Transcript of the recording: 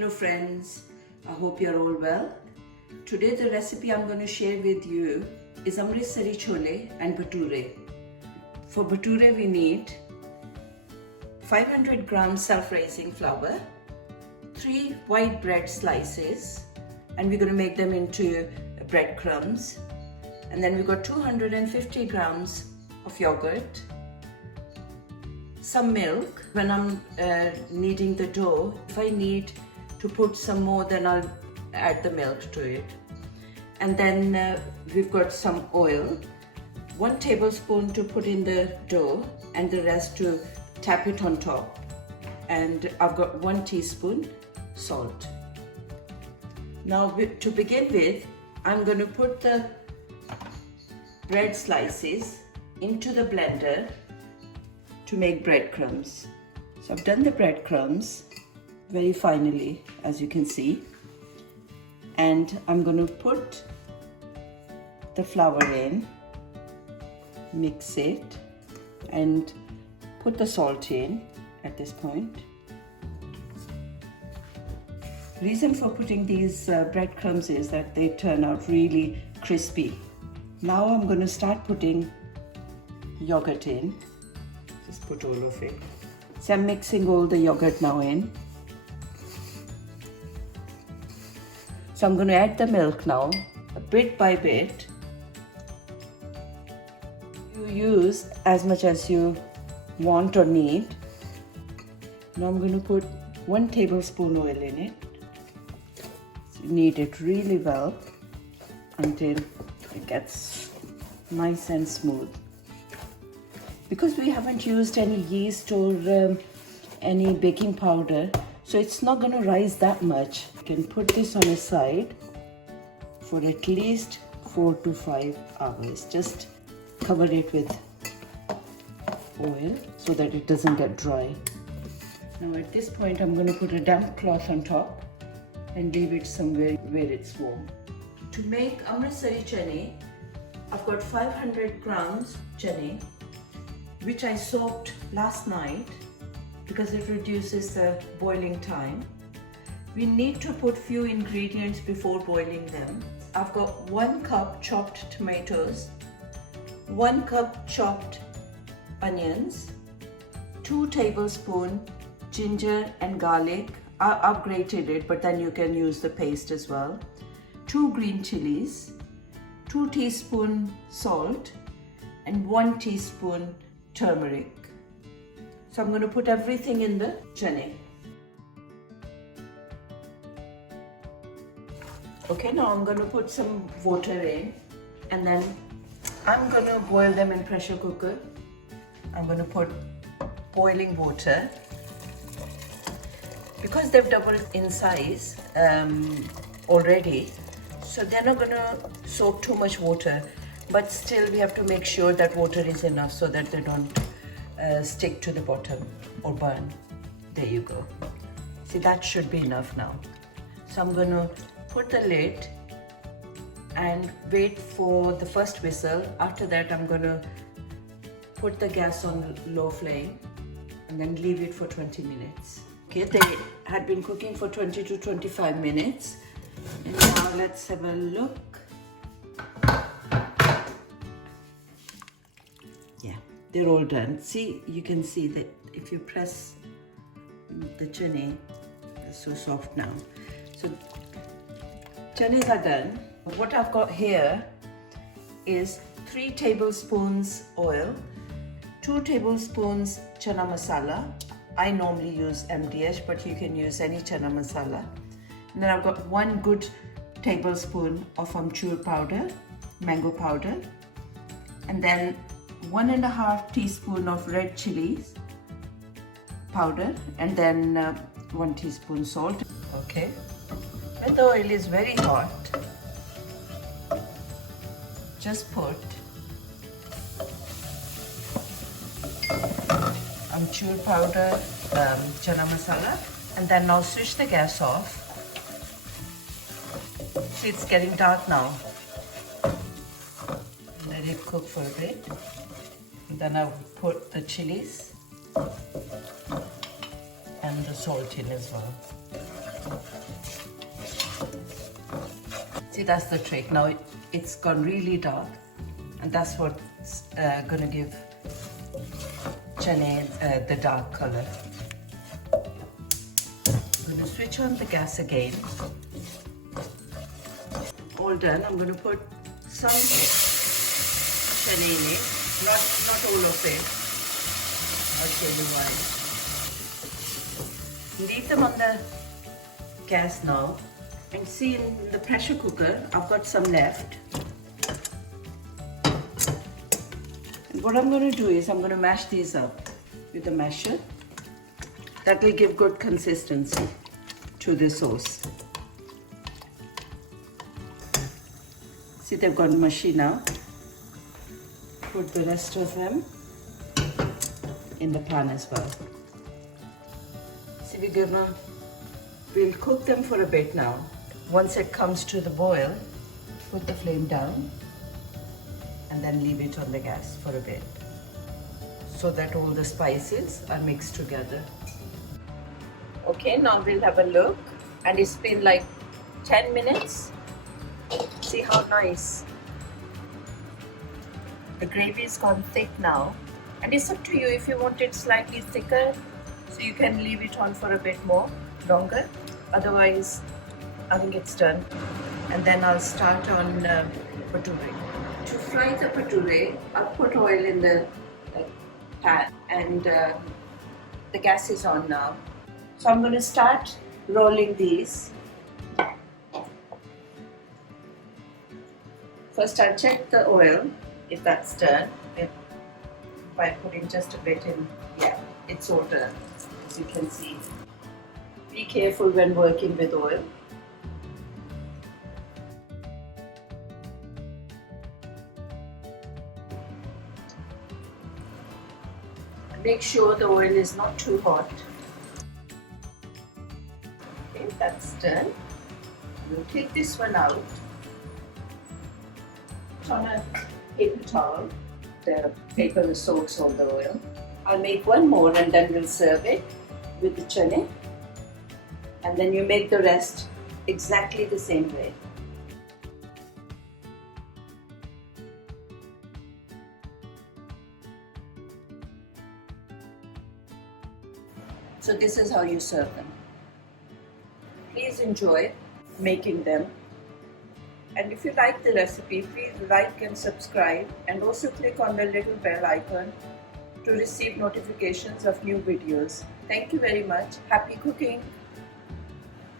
Hello friends, I hope you're all well. Today the recipe I'm going to share with you is Amritsari Chole and Bhature. For Bhature we need 500 grams self-raising flour, 3 white bread slices, and we're going to make them into breadcrumbs. And then we've got 250 grams of yogurt, some milk. When I'm kneading the dough, if I need to put some more, then I'll add the milk to it. And then we've got some oil, 1 tablespoon to put in the dough and the rest to tap it on top. And I've got 1 teaspoon salt. Now to begin with, I'm going to put the bread slices into the blender to make breadcrumbs. So I've done the breadcrumbs very finely, as you can see, and I'm going to put the flour in, mix it, and put the salt in at this point. Reason for putting these breadcrumbs is that they turn out really crispy. Now I'm going to start putting yogurt in. Just put all of it. So I'm mixing all the yogurt now in. So I'm going to add the milk now, bit by bit. You use as much as you want or need. Now I'm going to put 1 tablespoon oil in it. So you knead it really well until it gets nice and smooth. Because we haven't used any yeast or any baking powder, so it's not going to rise that much. You can put this on a side for at least 4 to 5 hours. Just cover it with oil so that it doesn't get dry. Now at this point I'm going to put a damp cloth on top and leave it somewhere where it's warm. To make Amritsari chane, I've got 500 grams chane, which I soaked last night because it reduces the boiling time. We need to put few ingredients before boiling them. I've got 1 cup chopped tomatoes, 1 cup chopped onions, 2 tablespoons ginger and garlic. I've grated it, but then you can use the paste as well. 2 green chilies, 2 teaspoons salt, and 1 teaspoon turmeric. So I'm going to put everything in the chane. Okay, now I'm going to put some water in, and then I'm going to boil them in pressure cooker. I'm going to put boiling water. Because they've doubled in size already, so they're not going to soak too much water, but still we have to make sure that water is enough so that they don't stick to the bottom or burn. There you go. See, that should be enough now. So I'm going to put the lid and wait for the first whistle. After that I'm going to put the gas on low flame and then leave it for 20 minutes. Okay, they had been cooking for 20 to 25 minutes. And now let's have a look. Yeah, they're all done. See, you can see that if you press the chane, it's so soft now. So chanes are done. What I've got here is 3 tablespoons oil, 2 tablespoons chana masala. I normally use MDH, but you can use any chana masala. And then I've got 1 good tablespoon of amchur powder, mango powder, and then 1.5 teaspoon of red chilies powder, and then 1 teaspoon salt. Okay, when the oil is very hot, just put amchur powder, chana masala, and then now switch the gas off. See, it's getting dark now. Let it cook for a bit. And then I'll put the chilies and the salt in as well. See, that's the trick. Now it's gone really dark, and that's what's gonna give chane the dark color. I'm gonna switch on the gas again. All done. I'm gonna put some chane in it, not all of it. I'll tell you why. Leave them on the gas now. And see, in the pressure cooker, I've got some left. And what I'm going to do is I'm going to mash these up with a masher. That will give good consistency to the sauce. See, they've gone mushy now. Put the rest of them in the pan as well. See, we'll cook them for a bit now. Once it comes to the boil, put the flame down and then leave it on the gas for a bit so that all the spices are mixed together. Okay, now we'll have a look, and it's been like 10 minutes. See how nice. The gravy's gone thick now, and it's up to you if you want it slightly thicker, so you can leave it on for a bit longer. Otherwise, I think it's done. And then I'll start on bhature. To fry the bhature, I'll put oil in the pan, and the gas is on now. So I'm going to start rolling these. First I'll check the oil, if that's done, by putting just a bit in. Yeah, it's all done, as you can see. Be careful when working with oil. Make sure the oil is not too hot. Okay, that's done. We'll take this one out. Put on a paper towel. The paper will soak all the oil. I'll make one more and then we'll serve it with the chane. And then you make the rest exactly the same way. So this is how you serve them. Please enjoy making them. And if you like the recipe, please like and subscribe, and also click on the little bell icon to receive notifications of new videos. Thank you very much. Happy cooking!